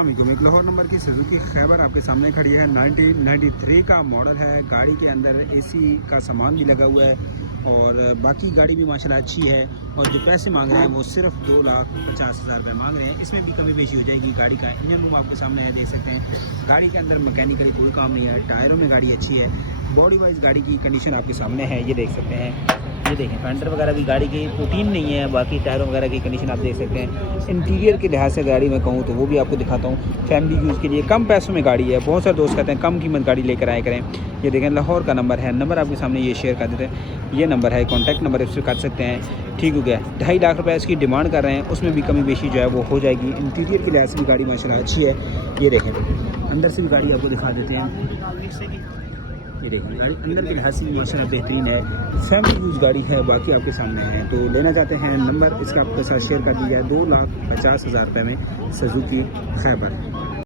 एक लाहौर नंबर की सुजुकी खैबर आपके सामने खड़ी है। 1993 का मॉडल है। गाड़ी के अंदर एसी का सामान भी लगा हुआ है और बाकी गाड़ी भी माशाल्लाह अच्छी है। और जो पैसे मांग रहे हैं वो सिर्फ 2,50,000 रुपये मांग रहे हैं। इसमें भी कमी बेशी हो जाएगी। गाड़ी का इंजन रूम आपके सामने है, देख सकते हैं। गाड़ी के अंदर मैकेनिकली कोई काम नहीं है। टायरों में गाड़ी अच्छी है। बॉडी वाइज गाड़ी की कंडीशन आपके सामने है, ये देख सकते हैं। ये देखें फेंडर वगैरह भी गाड़ी की प्रोटीन नहीं है। बाकी टायरों वगैरह की कंडीशन आप देख सकते हैं। इंटीरियर के लिहाज से गाड़ी में कहूँ तो वो भी आपको दिखाता हूँ। फैमिली यूज़ के लिए कम पैसों में गाड़ी है। बहुत सारे दोस्त कहते हैं कम कीमत गाड़ी लेकर आया करें। ये देखें लाहौर का नंबर है। नंबर आपके सामने ये शेयर कर देते हैं। ये नंबर है, कॉन्टैक्ट नंबर इससे कर सकते हैं। ठीक हो गया। 2.5 लाख रुपये इसकी डिमांड कर रहे हैं, उसमें भी कमी बेशी जो है वो हो जाएगी। इंटीरियर के लिहाज से भी गाड़ी माशाल्लाह अच्छी है। ये देखें अंदर से भी गाड़ी आपको दिखा देते हैं। ये देखिए गाड़ी अंदर के लिहाज से भी माशाल्लाह बेहतरीन है। फैमिली यूज गाड़ी है। बाकी आपके सामने है, तो लेना चाहते हैं नंबर इसका आपके साथ शेयर कर दिया है। 2,50,000 रुपये में सुजुकी खैबर।